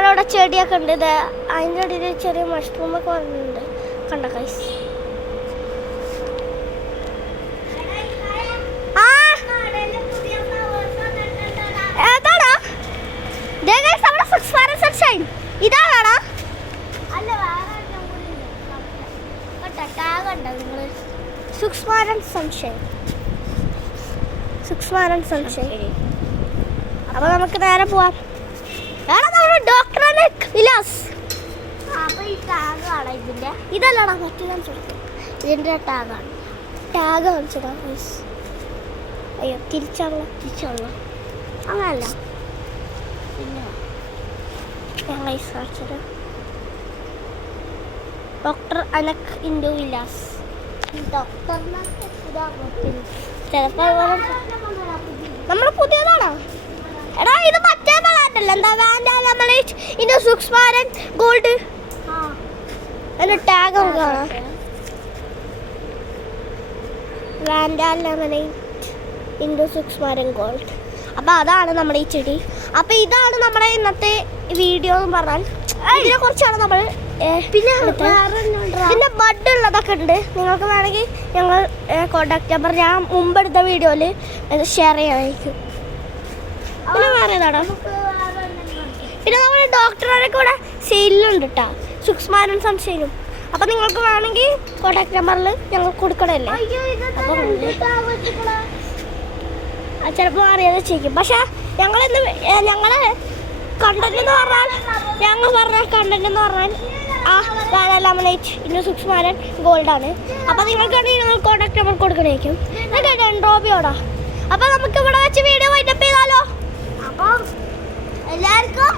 ഞങ്ങളിവിടെ ചെടിയൊക്കെ ഉണ്ട്. ഇത് അതിൻ്റെ ഇടയിൽ ചെറിയ മഷ്റൂമൊക്കെ വന്നിട്ടുണ്ട്. കണ്ട കൈസ്. ഏതാടാ സൺഷൈൻ? ഇതാണാടാ? സൺഷൈൻ. അപ്പൊ നമുക്ക് നേരെ പോവാം. ഡോക്ടർ ഇതല്ലടാ മറ്റേ ഇതിന്റെ ടാഗാണ്. ടാഗ് കാണിച്ചടാ. അയ്യോ തിരിച്ചുള്ള അങ്ങനല്ല. പിന്നെ ഡോക്ടർ അനക് ഇൻഡു വിലാസ്. ചിലപ്പോ നമ്മൾ പുതിയതാണോ? എടാ ഇത് മറ്റേ പ്ലാന്റല്ല. എന്താ നമ്മള് ഇൻഡോ സുക്സ്മാരൻ ഗോൾഡ് അതിന്റെ ടാഗ് നമുക്ക് കാണാം. ഇൻഡോ സുക്സ്മാരൻ ഗോൾഡ്. അപ്പൊ അതാണ് നമ്മുടെ ഈ ചെടി. അപ്പൊ ഇതാണ് നമ്മുടെ ഇന്നത്തെ വീഡിയോ എന്ന് പറഞ്ഞാൽ. ഇതിനെ കുറിച്ചാണ് നമ്മൾ പിന്നെ ബഡ് ഉള്ളതൊക്കെ ഉണ്ട്. നിങ്ങൾക്ക് വേണമെങ്കിൽ ഞങ്ങൾ കോണ്ടാക്ട് നമ്പർ ഞാൻ മുമ്പെടുത്ത വീഡിയോയിൽ ഷെയർ ചെയ്യാനായിരിക്കും. പിന്നെ വേറെ ഏതാണോ? പിന്നെ നമ്മൾ ഡോക്ടറെ കൂടെ സെയിലുണ്ട് കേട്ടോ, സുക്സ്മാരൻ സൺഷൈനും. അപ്പം നിങ്ങൾക്ക് വേണമെങ്കിൽ കോണ്ടാക്ട് നമ്പറിൽ ഞങ്ങൾ കൊടുക്കണമല്ലേ. അപ്പം ചിലപ്പോൾ അറിയാതെ ചെയ്യും. പക്ഷെ ഞങ്ങളെ കണ്ടന്റ് എന്ന് പറഞ്ഞാൽ ഇൻഡോ സുക്സ്മാരൻ ഗോൾഡാണ്. അപ്പം നിങ്ങൾക്കാണെങ്കിൽ ഞങ്ങൾ കോണ്ടാക്ട് നമ്പർ കൊടുക്കണേക്കും. ഡെൻഡ്രോബിയോടാ. അപ്പം നമുക്ക് ഇവിടെ വെച്ച് വീഡിയോ വൈൻഡപ്പ് ചെയ്താലോ? അപ്പം എല്ലാവർക്കും